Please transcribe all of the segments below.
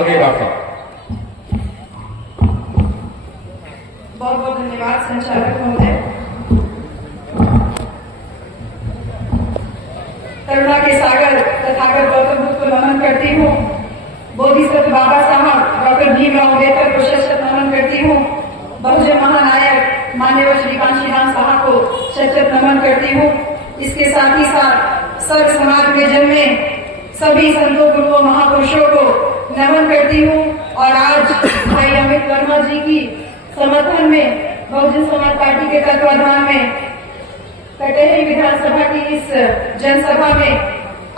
आगे बढ़ा। बहुत बहुत धन्यवाद संचालक महोदय। करुणा के सागर तथागत गौतम बुद्ध को नमन करती हूँ। बोधिसत्व बाबा साहब डॉक्टर भीमराव अम्बेडकर को शत नमन करती हूँ। बहुजन महानायक माननीय श्री कांशीराम साहब को शत नमन करती हूँ। इसके साथ ही साथ सर्व समाज में जन्मे सभी संतों गुरुओं महापुरुषों को नमन करती हूँ। और आज भाई अमित वर्मा जी की समर्थन में बहुजन समाज पार्टी के तत्वाधान में कटेहरी विधानसभा की इस जनसभा में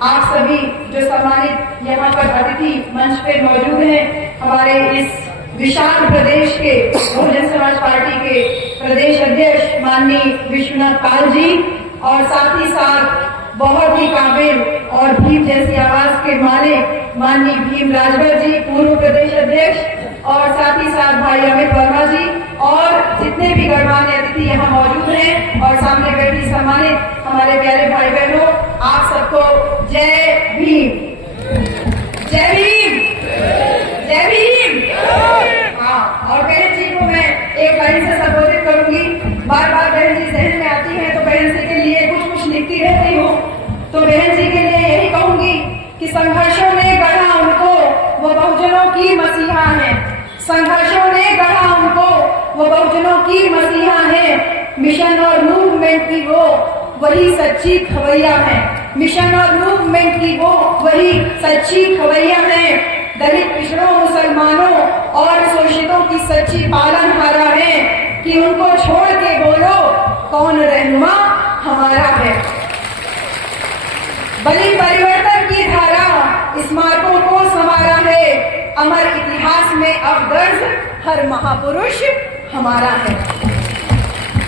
आप सभी जो सम्मानित यहाँ पर अतिथि मंच पे मौजूद हैं, हमारे इस विशाल प्रदेश के बहुजन समाज पार्टी के प्रदेश अध्यक्ष माननीय विश्वनाथ पाल जी, और साथ ही साथ बहुत ही काबिल और भीम जैसी आवाज के मालिक माननीय भीम राजभर जी पूर्व प्रदेश अध्यक्ष, और साथ ही साथ भाई अमित वर्मा जी और जितने भी गणमान्य अतिथि यहाँ मौजूद हैं और सामने बैठी सम्मानित हमारे प्यारे भाई बहनों, आप सबको जय भीम। जय भीम, जय भीम। हाँ, और बहन जी को मैं एक लाइन से संबोधित करूंगी। बार बार बहन जी जहन में आती है तो बहन जी के लिए कुछ कुछ लिखती रहती हूँ। तो बहन जी के लिए यही कहूंगी कि संघर्षों ने गढ़ा उनको, वो बहुजनों की मसीहा है। संघर्षों ने गढ़ा उनको, वो बहुजनों की मसीहा है। मिशन और मूवमेंट की वो वही सच्ची खवैया है। मिशन और मूवमेंट की वो वही सच्ची खवैया है। दलित पिछड़ों मुसलमानों और शोषितों की सच्ची पालनहारा है कि उनको छोड़ के बोलो कौन रहनुमा हमारा है। बलि परिवर्तन की धारा स्मारकों को संवारा है। अमर इतिहास में अब दर्ज हर महापुरुष हमारा है।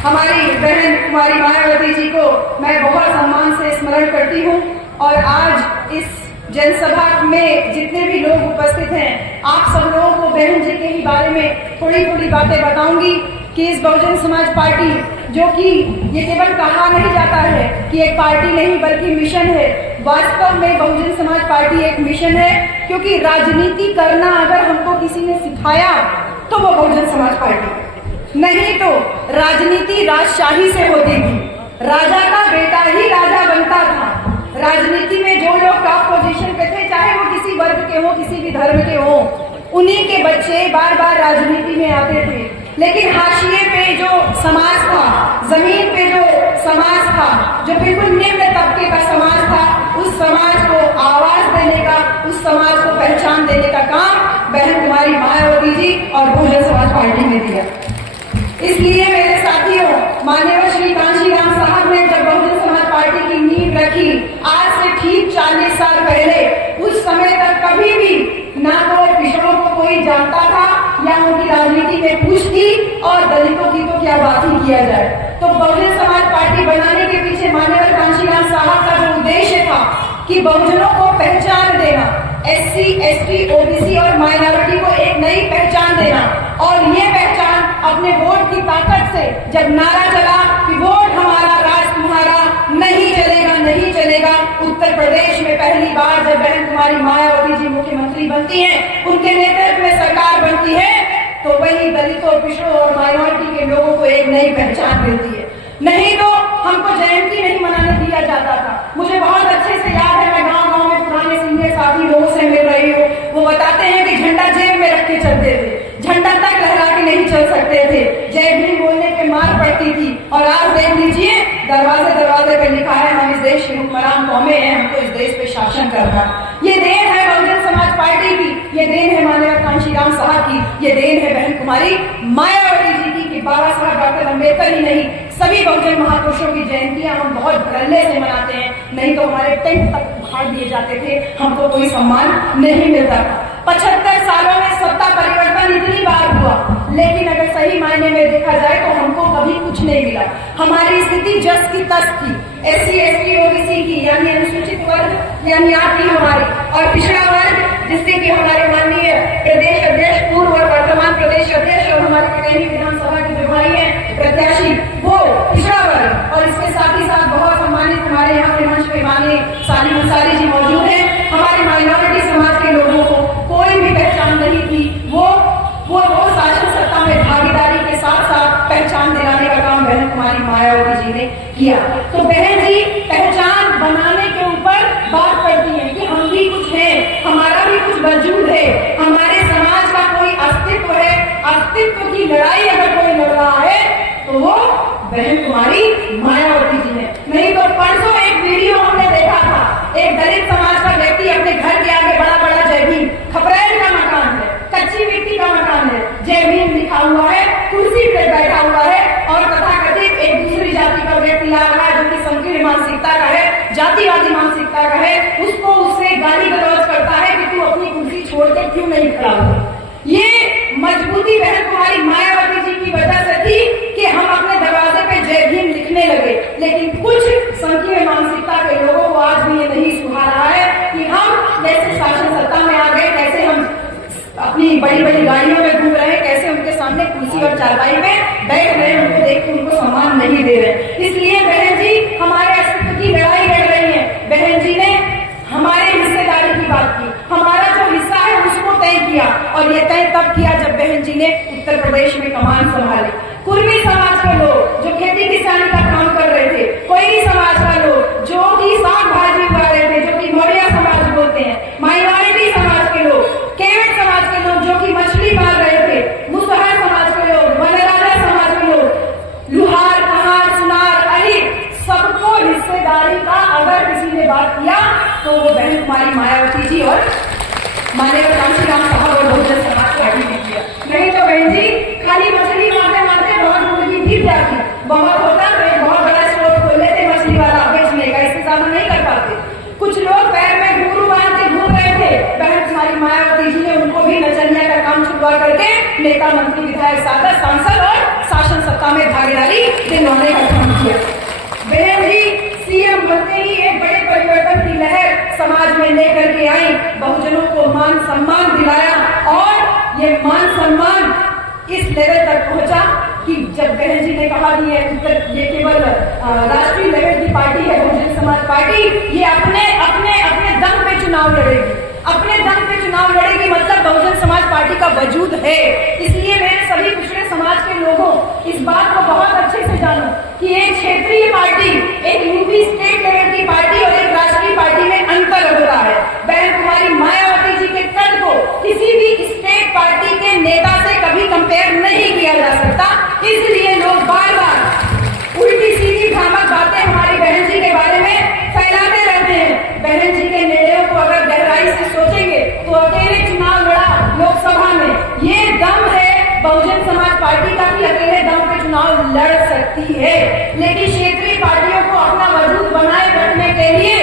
हमारी बहन कुमारी मायावती जी को मैं बहुत सम्मान से स्मरण करती हूँ। और आज इस जनसभा में जितने भी लोग उपस्थित हैं, आप सब लोगों को बहन जी के ही बारे में थोड़ी थोड़ी बातें बताऊंगी कि इस बहुजन समाज पार्टी, जो कि ये केवल कहा नहीं जाता है कि एक पार्टी नहीं बल्कि मिशन है, वास्तव में बहुजन समाज पार्टी एक मिशन है। क्योंकि राजनीति करना अगर हमको किसी ने सिखाया तो वो बहुजन समाज पार्टी, नहीं तो राजनीति राजशाही से होती थी। राजा का बेटा ही राजा बनता था। राजनीति में जो लोग टॉप पोजीशन पे थे, चाहे वो किसी वर्ग के हो, किसी भी धर्म के हो, उन्हीं के बच्चे बार बार राजनीति में आते थे। लेकिन हाशिए पे जो समाज था, जमीन पे जो समाज था, जो बिल्कुल निम्न तबके का समाज था, उस समाज को आवाज देने का, उस समाज को पहचान देने का काम बहन कुमारी मायावती जी और बहुजन समाज पार्टी ने दिया। इसलिए मेरे साथियों, माननीय श्री कांशीराम साहब ने जब बहुजन समाज पार्टी की नींव रखी, आज से ठीक 40 साल पहले, उस समय तक कभी भी ना तो पिछड़ों को कोई जानता था या उनकी राजनीति में पूछ थी, और दलितों की तो क्या बात ही किया जाए। तो बहुजन समाज पार्टी बनाने के पीछे माननीय कांशीराम साहब का जो उद्देश्य था कि बहुजनों को पहचान देना, SC, ST, OBC और माइनॉरिटी को एक नई पहचान देना, और ये पहचान अपने वोट की ताकत से जब नारा चला कि वोट हमारा राज तुम्हारा, नहीं चलेगा नहीं चलेगा। उत्तर प्रदेश में पहली बार जब बहन कुमारी मायावती जी मुख्यमंत्री बनती हैं, उनके नेतृत्व में सरकार बनती है, तो वही दलितों, पिछड़ों और माइनॉरिटी के लोगों को एक नई पहचान मिलती है। नहीं तो हमको जयंती नहीं मनाने दिया जाता था। मुझे बहुत अच्छे से याद है, मैं गाँव गाँव में पुराने सीनियर साथी लोगों से मिल रही हूँ, वो बताते हैं कि झंडा जेब में रख के चलते थे, झंडा तक लहरा के नहीं चल सकते थे, जय भीम बोलने पे मार पड़ती थी। और आज देख लीजिए, दरवाजे दरवाजे पे लिखा है हम इस देश की हुक्मरान कौमें हैं, हमको इस देश पे शासन करना। ये देन है बहुजन समाज पार्टी की, ये देन है माननीय कांशीराम साहब की, ये देन है बहन कुमारी मायावती जी की कि बाबा साहब डॉक्टर अम्बेडकर ही नहीं, सभी बहुजन महापुरुषों की जयंतियां हम बहुत धड़ल्ले से मनाते हैं। नहीं तो हमारे टेंट तक उखाड़ दिए जाते थे, हमको कोई सम्मान नहीं मिलता था। 75 सालों में सत्ता परिवर्तन इतनी बार हुआ, लेकिन अगर सही मायने में देखा जाए तो हमको कभी कुछ नहीं मिला। हमारी स्थिति जस की तस थी। SC, ST, OBC की यानी अनुसूचित वर्ग यानी आपकी हमारी, और पिछड़ा वर्ग जिससे कि हमारे माननीय प्रदेश अध्यक्ष, पूर्व और वर्तमान प्रदेश अध्यक्ष, और हमारे कटेहरी विधानसभा के जो भाई हैं प्रत्याशी, वो पिछड़ा वर्ग। और इसके साथ ही साथ बहुत सम्मानित हमारे यहाँ के मंच पे माननीय साली अंसारी जी मौजूद हैं। हमारे माइनॉरिटी समाज के लोगों को कोई भी पहचान पहचान नहीं थी, वो शासन सत्ता में भागीदारी के साथ साथ पहचान दिलाने का काम बहन कुमारी मायावती जी ने किया। तो बहन जी पहचान बनाने के ऊपर बात करती है कि हम भी कुछ हैं, हमारा भी कुछ वजूद है, हमारे समाज का कोई अस्तित्व है, अस्तित्व की लड़ाई अगर कोई लड़ रहा है तो वो बहन कुमारी मायावती जी है। नहीं तो परसों एक वीडियो हमने देखा था, एक दलित समाज का व्यक्ति अपने घर के आगे बड़ा बड़ा जय भीम, खपरेल का मकान है, कच्ची मिट्टी का मकान है, जय भीम लिखा हुआ है, कुर्सी पे बैठा हुआ है और तथाकथित एक दूसरी जाति का व्यक्ति आ रहा है जो कि संकीर्ण मानसिकता का है, जातिवादी मानसिकता का है, उसको उससे गाली गलौज करता है कि तू अपनी कुर्सी छोड़ के क्यों नहीं खड़ा हुआ। ये मजबूती बहन कुमारी मायावती जी की वजह से थी कि हम अपने दरवाजे पे जय भीम लिखने लगे। लेकिन कुछ संकीर्ण मानसिकता के लोगों को आज भी ये नहीं सुहा रहा है कि हम कैसे शासन सत्ता में आ गए, कैसे हम अपनी बड़ी बड़ी गाड़ियों में घूम रहे हैं, कैसे उनके सामने कुर्सी और चारपाई में बैठ रहे, उनको देख के उनको सम्मान नहीं दे रहे। इसलिए बहन जी हमारे अस्तित्व की लड़ाई लड़ रही है। बहन जी ने हमारे हिस्सेदारी की बात की, हमारा जो हिस्सा है उसको तय किया और ये तय तब किया जब बहन जी ने उत्तर प्रदेश में कमान संभाली। कुर्मी समाज के लोग जो खेती किसानी का काम कर रहे थे, कोयरी समाज का लोग जो कि साग भाजी उगा रहे थे, जो कि मौर्या समाज बोलते हैं, माइनॉरिटी समाज के लोग, केवट समाज के लोग जो कि मछली मार रहे थे, मुसहर समाज के लोग, वनराजा समाज के लोग, लुहार, कहार, सुनार, अहिर, सबको हिस्सेदारी का अगर किसी ने बात किया तो वो बहन कुमारी मायावती जी और माननीय कांशीराम साहब और बहुजन समाज पार्टी ने किया। नहीं तो बहन जी खाली मछली मारते मारते बहुत मुर्गी गिर जाती, बहुत होता तो एक बहुत बड़ा स्टोर खोल लेते मछली वाला बेचने का, इससे ज्यादा नहीं कर पाते। कुछ लोग पैर में घुंघरू बांध के घूम रहे थे, बहन कुमारी मायावती जी ने उनको भी नचनिया का काम छुड़वा करके नेता मंत्री विधायक सांसद और शासन सत्ता में भागीदारी दिलवाने का काम किया। बहन जी सीएम बनते ही एक बड़े परिवर्तन की लहर समाज में लेकर के आई, बहुजनों को मान सम्मान दिलाया और ये मान सम्मान इस लेवल तक पहुंचा कि जब बहन जी ने कहा कि ये केवल राष्ट्रीय लेवल की पार्टी है बहुजन समाज पार्टी, ये अपने अपने अपने दम पे चुनाव लड़ेगी, अपने दम पे चुनाव लड़ेगी, मतलब बहुजन समाज पार्टी का वजूद है। इसलिए मेरे सभी पिछड़े समाज के लोगों इस बात को बहुत अच्छे से जानो कि एक क्षेत्रीय पार्टी, एक यूपी स्टेट लेवल की पार्टी और एक राष्ट्रीय पार्टी में अंतर होता है। बहन कुमारी मायावती जी के कद को किसी भी स्टेट पार्टी के नेता से कभी कंपेयर नहीं किया जा सकता। इसलिए लोग बार बार उल्टी सीधी भ्रामक बातें हमारी बहन जी के बारे में फैलाते रहते हैं। बहन जी के निर्णयों को अगर गहराई से सोचेंगे तो अकेले चुनाव लड़ा लोकसभा में, ये दम है बहुजन समाज पार्टी का कि अकेले दम पे चुनाव लड़ सकती है। लेकिन क्षेत्रीय पार्टियों को अपना वजूद बनाए रखने के लिए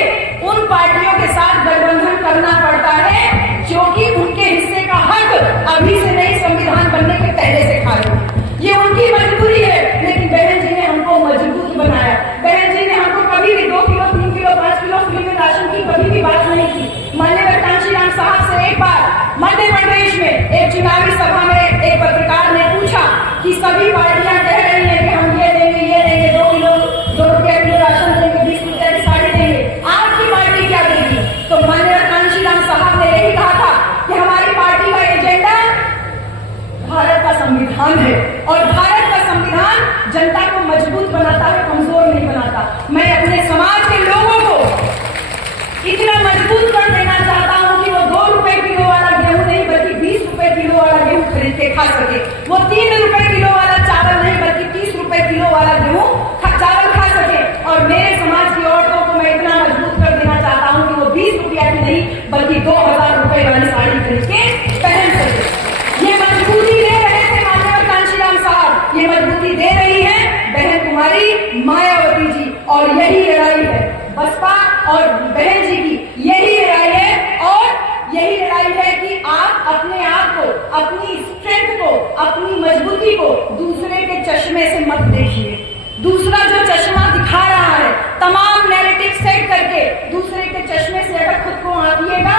उन पार्टियों के साथ गठबंधन करना पड़ता है जो कि उनके हिस्से का हक अभी से नहीं, संविधान बनने के पहले से खा रहे। ये उनकी मजबूरी है, लेकिन बहन जी ने हमको मजबूत बनाया। बहन जी ने हमको कभी भी 2 किलो 3 किलो 5 किलो फ्री में राशन की कभी भी बात नहीं की। माननीय कांशीराम साहब से एक बार मध्य प्रदेश में एक चुनावी सभा में एक पत्रकार ने पूछा कि सभी पार्टियां कह रही हैं कि हम ये देंगे 2 रुपया किलो राशन देंगे, 20 रुपया की साड़ी देंगे, आपकी पार्टी क्या देगी? तो माननीय कांशीराम साहब ने यही कहा था कि हमारी पार्टी का एजेंडा भारत का संविधान है और भारत का संविधान जनता को मजबूत बनाता है, कमजोर नहीं बनाता। मैं अपने समाज के लोगों को इतना मजबूत कर देना चाहता हूं कि वो 2 रुपए किलो वाला गेहूं नहीं बल्कि 20 रुपए किलो वाला गेहूं खरीद के खा सके, वो 3 रुपए किलो वाला चावल नहीं बल्कि 30 रुपए किलो वाला गेहूं चावल खा सके। और मेरे समाज की औरतों को मैं इतना मजबूत कर देना चाहता हूं कि वो 20 रुपया की नहीं बल्कि 2000 रुपए वाली साड़ी खरीद के पहन सके। ये मजबूती दे रहे थे माननीय कांशीराम साहब, ये मजबूती दे रही है बहन कुमारी मायावती जी। और यही लड़ाई है बसपा और बहन जी की, यही लड़ाई है और यही लड़ाई है कि आप अपने आप को, अपनी स्ट्रेंथ को, अपनी मजबूती को दूसरे के चश्मे से मत देखिए। दूसरा जो चश्मा दिखा रहा है, तमाम नैरेटिव सेट करके दूसरे के चश्मे से अगर खुद को आंकिएगा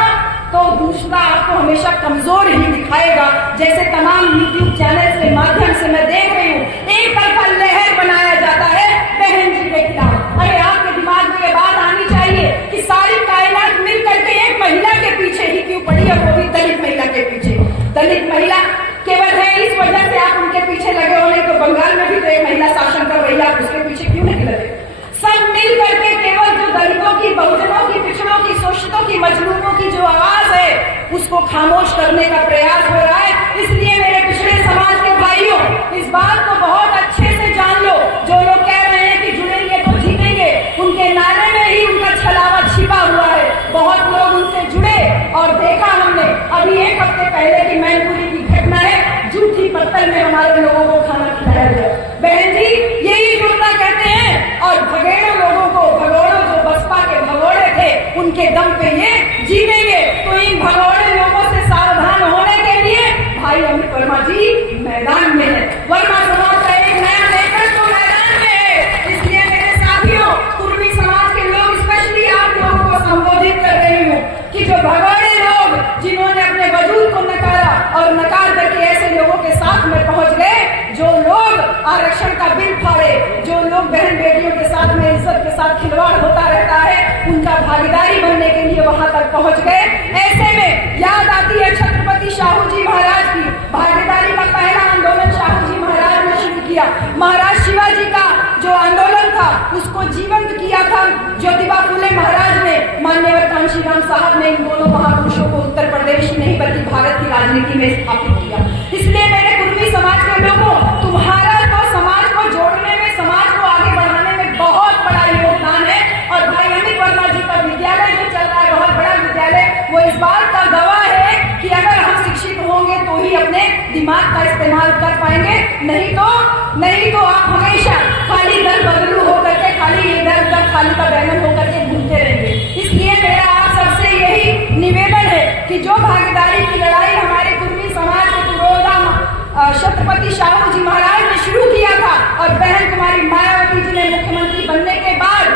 तो दूसरा आपको हमेशा कमजोर ही दिखाएगा। जैसे तमाम यूट्यूब चैनल के माध्यम से मैं देख रही हूँ, एक तरफा लहर बनाया जाता है बहन जी के खिलाफ। अरे आपके दिमाग में ये बात आनी चाहिए कि सारी कायनात मिल करके एक महिला के पीछे ही क्यों पड़ी, और वो भी दलित महिला के पीछे। करने का प्रयास हो रहा है। इसलिए मेरे पिछड़े समाज के भाइयों, इस बात को बहुत अच्छे से जान लो। जो लोग कह रहे हैं कि जुड़ेंगे तो जीतेंगे, उनके नारे में ही उनका छलावा छिपा हुआ है। बहुत लोग उनसे जुड़े और देखा हमने अभी एक हफ्ते पहले की मैनपुरी की घटना है, झूठी पत्तल में हमारे लोगों को खाना खिलाया गया। बहन जी, यही जुड़ना कहते हैं। और भगेड़ों लोगों को, भगोड़ों जो बसपा के भगोड़े थे, उनके दम पे ये जीतेंगे। तो इन भगोड़े लोगों से सावधान होने के लिए भाई अमित वर्मा जी मैदान में है। वर्मा समाज का एक नया नेतृत्व मैदान में है। इसलिए मेरे साथियों, कुर्मी समाज के लोग, स्पेशली आप लोगों को संबोधित कर रही हूँ कि जो भगोड़े लोग जिन्होंने अपने वजूद को नकारा और नकार करके ऐसे लोगों के साथ में पहुंच गए, जो लोग आरक्षण का बिल फाड़े, जो लोग बहन बेटियों के साथ में इज्जत के साथ खिलवाड़ होता रहता है, उनका भागीदारी बनने के लिए वहां तक पहुंच गए। ऐसे में याद आती है छत्रपति शाहू जी महाराज की। भागीदारी का पहला आंदोलन शाहू जी महाराज ने शुरू किया। महाराज शिवाजी का जो आंदोलन था उसको जीवंत किया था ज्योतिबा फुले महाराज ने, मान्यवर कांशीराम साहब ने। इन दोनों महापुरुषों को उत्तर प्रदेश ही नहीं बल्कि भारत की राजनीति में स्थापित किया। इसलिए मेरे कुर्मी समाज के लोगों, तुम्हारा तो समाज को जोड़ने में, समाज को आगे बढ़ाने में बहुत बड़ा योगदान है। और भाई अमित वर्मा जी का विद्यालय जो चल रहा है, बहुत बड़ा विद्यालय, वो इस बात का गवाह है कि अगर हम शिक्षित होंगे तो ही अपने दिमाग का इस्तेमाल कर पाएंगे, नहीं तो आप हमेशा खाली दल बदलू होकर के, खाली इधर उधर खाली का बैनर होकर के घूमते रहेंगे। इसलिए मेरा आप सबसे यही निवेदन है कि जो भागीदारी की लड़ाई हमारे कुर्मी समाज के पुरोधा छत्रपति शाहू जी महाराज ने शुरू किया था और बहन कुमारी मायावती जी ने मुख्यमंत्री बनने के बाद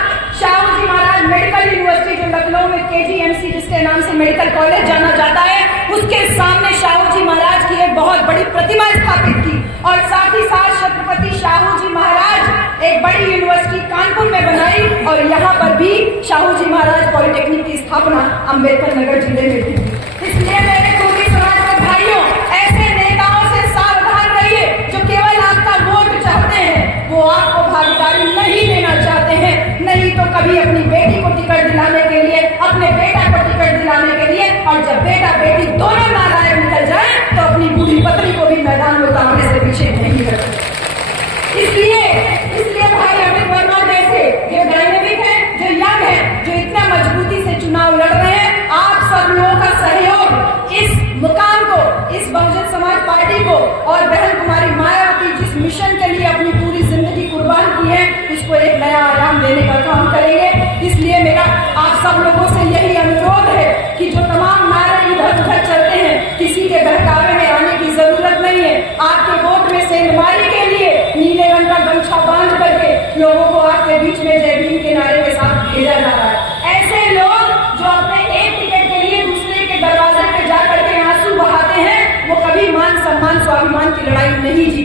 शाहू जी महाराज मेडिकल यूनिवर्सिटी जो लखनऊ में KGMC जिसके नाम से मेडिकल कॉलेज जाना जाता है, उसके सामने शाहू जी महाराज की एक बहुत बड़ी प्रतिमा स्थापित की। और साथ ही साथ छत्रपति शाहू जी महाराज एक बड़ी यूनिवर्सिटी कानपुर में बनाई और यहाँ पर भी शाहू जी महाराज पॉलिटेक्निक की स्थापना अम्बेडकर नगर जिले में की। इसलिए मेरे कुर्मी समाज के भाइयों, ऐसे नेताओं से सावधान रहिए जो केवल आपका वोट चाहते हैं, वो आपको भागीदारी नहीं देना चाहते हैं। नहीं तो कभी अपनी बेटी को टिकट दिलाने के लिए, अपने बेटा को टिकट दिलाने के लिए, और जब बेटा बेटी दोनों नालायक निकल जाए तो अपनी बूढ़ी पत्नी को भी मैदान में उतारने से पीछे नहीं करते। इसलिए भाई अमित वर्मा जैसे जो डायनेमिक है, जो यंग है, जो इतना मजबूती से चुनाव लड़ रहे हैं, आप सब लोगों का सहयोग इस मुकाम को, इस बहुजन समाज पार्टी को और बहन कुमारी मायावती जिस मिशन के लिए अपनी पूरी जिंदगी कुर्बान की है, उसको एक नया आयाम देने का काम करेंगे। इसलिए मेरा आप सब लोगों से यही अनुरोध है कि जो तमाम नारे इधर उधर चलते हैं, किसी के बहकावे में आने की जरूरत नहीं है। आपके वोट में सेंधमारी के लिए नीले रंग का गमछा बांध करके लोगों को आपके बीच में जय भीम के नारे के साथ भेजा जा रहा है। ऐसे लोग जो अपने एक टिकट के लिए दूसरे के दरवाजे पे जाकर के आंसू बहाते हैं, वो कभी मान सम्मान स्वाभिमान की लड़ाई नहीं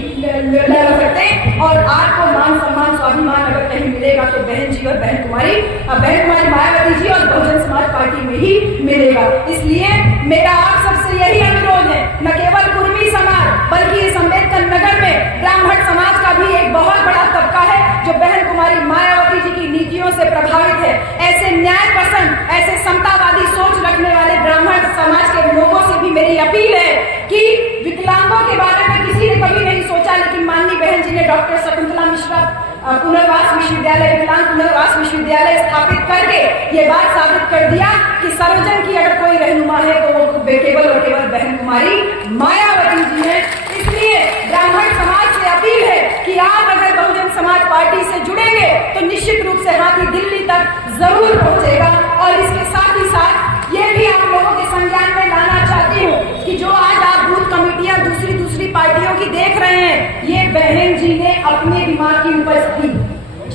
लड़ सकते। और आपको मान सम्मान स्वाभिमान अगर कहीं मिलेगा तो बहन जी और बहन कुमारी मायावती जी और बहुजन समाज पार्टी में ही मिलेगा। इसलिए मेरा आप सबसे यही अनुरोध है, न केवल कुर्मी समाज बल्कि इस अम्बेडकर नगर में ब्राह्मण समाज का भी एक बहुत बड़ा तबका है जो बहन कुमारी मायावती जी की नीतियों से प्रभावित है। ऐसे न्याय पसंद, ऐसे समतावादी सोच रखने वाले ब्राह्मण समाज के लोगों से भी मेरी अपील है कि विकलांगों के बारे में किसी ने कभी नहीं सोचा, लेकिन माननीय बहन जी ने डॉक्टर शकुंतला मिश्रा पुनर्वास विश्वविद्यालय, विकलांग पुनर्वास विश्वविद्यालय स्थापित करके ये बात साबित कर दिया कि सर्वजन की अगर कोई रहनुमा है तो वो केवल और केवल बहन कुमारी मायावती जी है। इसलिए ब्राह्मण समाज से अपील है कि आप अगर बहुजन समाज पार्टी से जुड़ेंगे तो निश्चित रूप से हाथी दिल्ली तक जरूर पहुंचेगा। और इसके साथ ही साथ ये भी आप लोगों के संज्ञान में लाना चाहती हूँ कि जो आज आप बूथ कमेटियां दूसरी पार्टियों की देख रहे हैं, ये बहन जी ने अपने दिमाग की उपज की,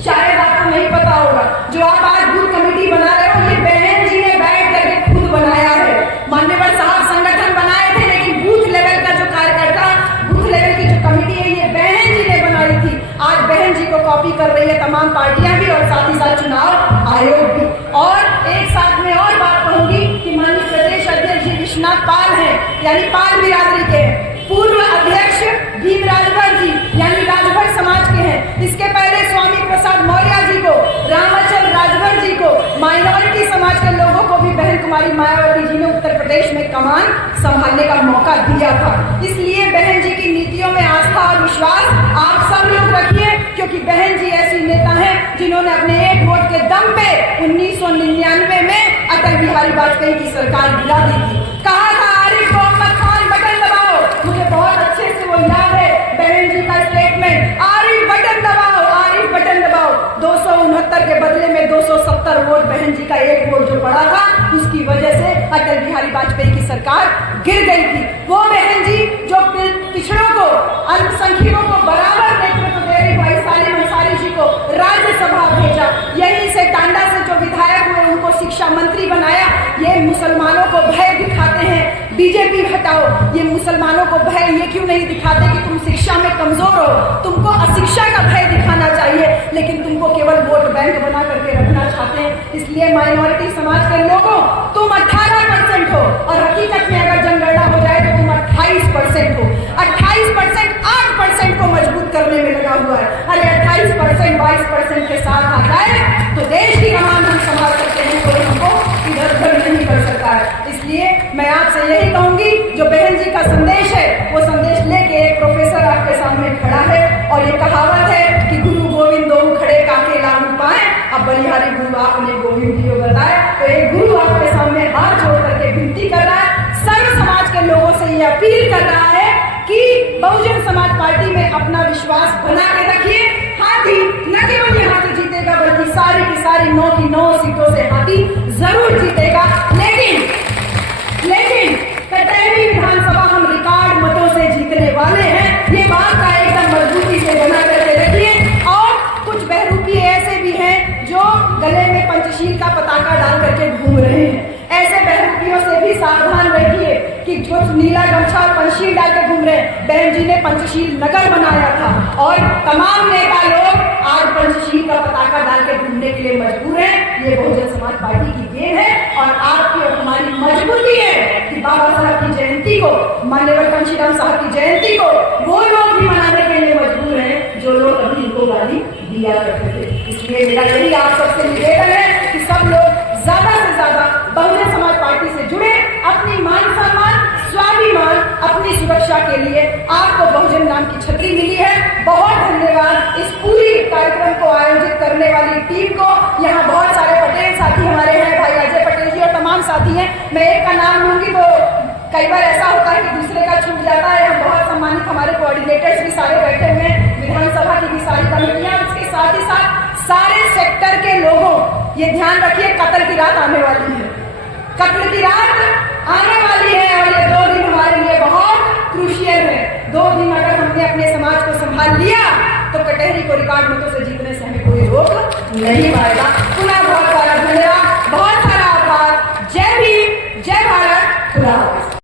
शायद आपको नहीं पता होगा। जो आप आज बूथ कमेटी बना रहे हो, ये बहन जी ने बैठ करके खुद बनाया है। मान्यवर साहब संगठन बनाए थे, लेकिन बूथ लेवल का जो कार्यकर्ता, बूथ लेवल की जो कमेटी है, ये बहन जी ने बनाई थी। आज बहन जी को कॉपी कर रही है तमाम पार्टियां भी और साथ ही साथ चुनाव आयोग भी। और एक साथ में और बात कहूंगी कि माननीय प्रदेश अध्यक्ष जी विश्वनाथ पाल है, यानी पाल बिरादरी के पूर्व अध्यक्ष भीम राजभर जी यानी राजभर समाज के हैं। इसके पहले स्वामी प्रसाद मौर्य जी को, रामाचल राजभर जी को, माइनॉरिटी समाज के लोगों को भी बहन कुमारी मायावती जी ने उत्तर प्रदेश प्रदेश में कमान संभालने का मौका दिया था। इसलिए बहन जी की नीतियों में आस्था और विश्वास आप सब लोग रखिए, क्योंकि बहन जी ऐसी नेता हैं जिन्होंने अपने एक वोट के दम पे 1999 में अटल बिहारी वाजपेयी की सरकार गिरा दी थी। कहा था आरिफ मोहम्मद खान बटन दबाओ, मुझे बहुत अच्छे से वो याद है बहन जी का स्टेटमेंट, आरिफ बटन दबाओ, आरिफ बटन दबाओ। 269 के बदले में 270 वोट बहन जी का एक वोट जो पड़ा था, उसकी वजह से अटल बिहारी वाजपेयी की सरकार गिर गई थी। वो बहन जी जो पिछड़ों को, अल्पसंख्यकों को बराबर नेतृत्व दे रही भाई सालिम अंसारी जी को राज्यसभा भेजा, यहीं से टांडा से जो विधायक हुए उनको शिक्षा मंत्री बनाया। ये मुसलमानों को भय दिखाते हैं, बीजेपी हटाओ, ये मुसलमानों को भय ये क्यों नहीं दिखाते कि तुम शिक्षा में कमजोर हो, तुमको अशिक्षा का भय दिखाना चाहिए, लेकिन तुमको केवल वोट बैंक बना करके रखना चाहते हैं। इसलिए माइनॉरिटी समाज के लोगों, तुम 18% हो और हकीकत में अगर जनगणना हो जाए तो तुम 28% हो। 28% 8% को मजबूत करने में लगा हुआ है। अरे 28% 22% के साथ आ जाए तो देश की कमान हम संभाल सकते हैं, कोई हमको इधर उधर नहीं कर सकता है। इसलिए मैं आपसे यही कहूंगी, जो बहन जी का संदेश है वो संदेश लेके एक प्रोफेसर आपके सामने खड़ा है, और ये कहावत है कि गुरु गोविंद दो खड़े काके लागू पाए, अब बलिहारी गुरु आपने गोविंद जी को बताया। तो एक गुरु आपके सामने हाथ जोड़ करके विनती कर रहा है, सर्व समाज के लोगों से ये अपील कर रहा है कि बहुजन समाज पार्टी में अपना विश्वास बना के रखिए। हाथी न केवल यहाँ से जीतेगा बल्कि सारी की सारी 9 की 9 सीटों से हाथी जरूर जीतेगा। लेकिन कटहरी विधानसभा हम रिकॉर्ड मतों से जीतने वाले हैं, ये बात का एकदम मजबूती से बना करके रखिए। और कुछ बहरूपी ऐसे भी हैं जो गले में पंचशील का पताका डाल करके घूम रहे हैं। ऐसे बहरूपियों से भी सावधान रहिए कि जो नीला गमछा और पंचशील डाल के घूम रहे हैं, बहन जी ने पंचशील नगर बनाया था और तमाम नेता लोग आज पंचशील का पताका डाल के घूमने के लिए मजबूर हैं। ये बहुजन समाज पार्टी की देन है और आपकी और हमारी मजबूरी है कि बाबा साहब की जयंती को, मान्यवर कांशीराम साहब की जयंती को वो लोग भी मनाने के लिए मजबूर हैं जो लोग अभी इनको गाली दिया करते थे। इसलिए मेरा यही आप सबसे निवेदन है कि सब लोग ज्यादा से ज्यादा बहुजन समाज पार्टी से जुड़े, अपनी मान सम्मान, स्वाभिमान, अपनी सुरक्षा के लिए आपको बहुजन नाम की छतरी मिली है। बहुत धन्यवाद इस पूरी कार्यक्रम को आयोजित करने वाली टीम को। यहाँ बहुत सारे पटेल साथी हमारे हैं, भाई अजय पटेल जी और तमाम साथी हैं। मैं एक का नाम लूंगी तो कई बार ऐसा होता है कि दूसरे का छूट जाता है। हम बहुत सम्मानित हमारे कोऑर्डिनेटर्स भी सारे बैठे हुए हैं, विधानसभा की भी सारी कमेटियां, इसके साथ ही साथ सारे सेक्टर के लोगों, ये ध्यान रखिए कत्ल की रात आने वाली है, कत्ल की रात आने वाली है और ये 2 दिन हमारे लिए बहुत क्रूशियल है। 2 दिन अगर हमने अपने समाज को संभाल लिया तो कटहरी को रिकॉर्ड मतों से जीतने से हमें कोई रोक नहीं पाएगा। पुनः बहुत सारा धन्यवाद, बहुत सारा आभार। जय भीम, जय भारत, खुदा हाफिज।